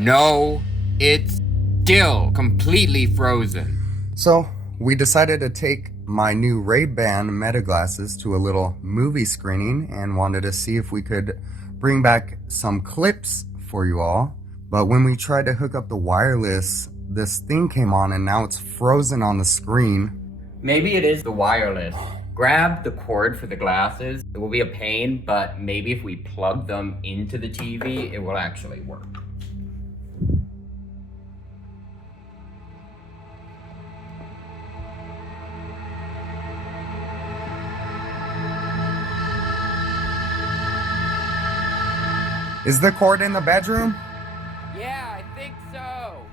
No, it's still completely frozen. So we decided to take my new Ray-Ban Meta glasses to a little movie screening and wanted to see if we could bring back some clips for you all. But when we tried to hook up the wireless, this thing came on and now it's frozen on the screen. Maybe it is the wireless. Grab the cord for the glasses. It will be a pain, but maybe if we plug them into the TV, it will actually work. Is the cord in the bedroom? Yeah, I think so.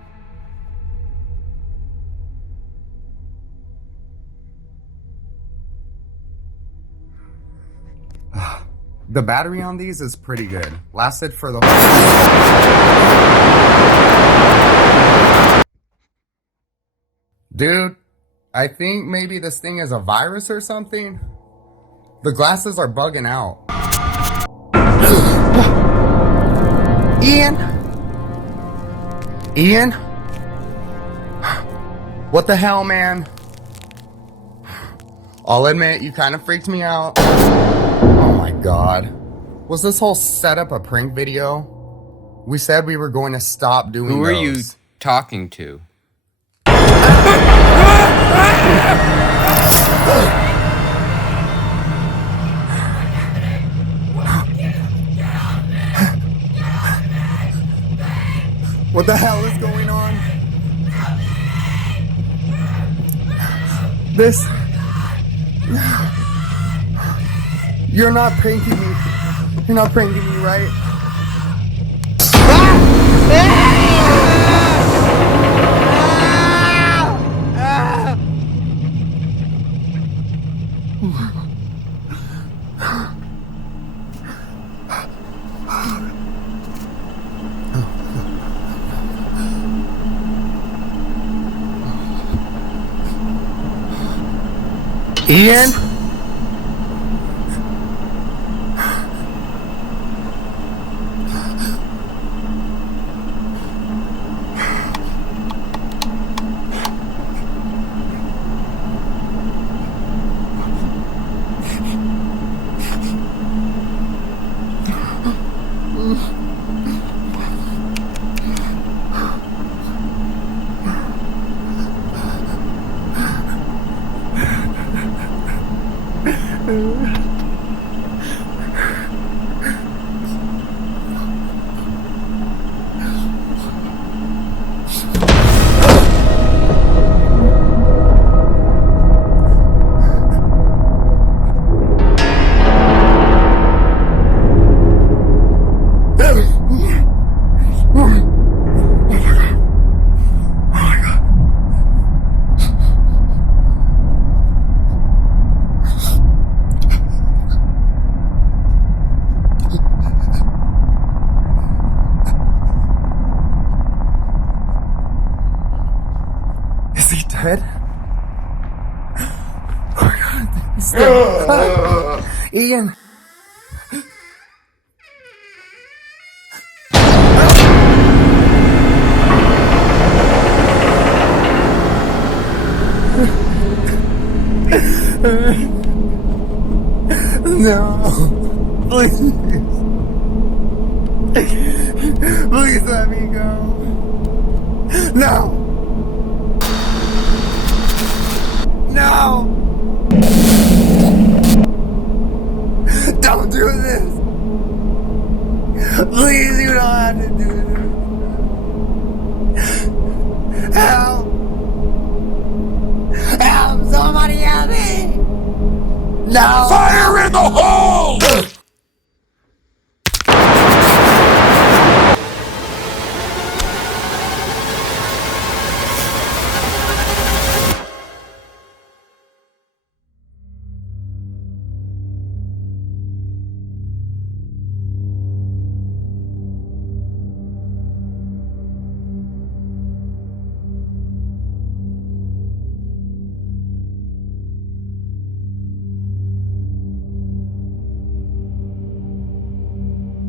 The battery on these is pretty good. Lasted for the Dude, I think maybe this thing is a virus or something. The glasses are bugging out. Ian? Ian? What the hell, man? I'll admit, you kind of freaked me out. Oh my god. Was this whole setup a prank video? We said we were going to stop doing Who those. are you talking to? What the hell is going on? This... You're not pranking me. You're not pranking me, right? Ian? Is he dead? Oh my god, he's dead. Ian. No. Please. Please let me go. No. No! Don't do this! Please, you don't have to do this. Help! Help! Somebody help me! No! Fire in the hole!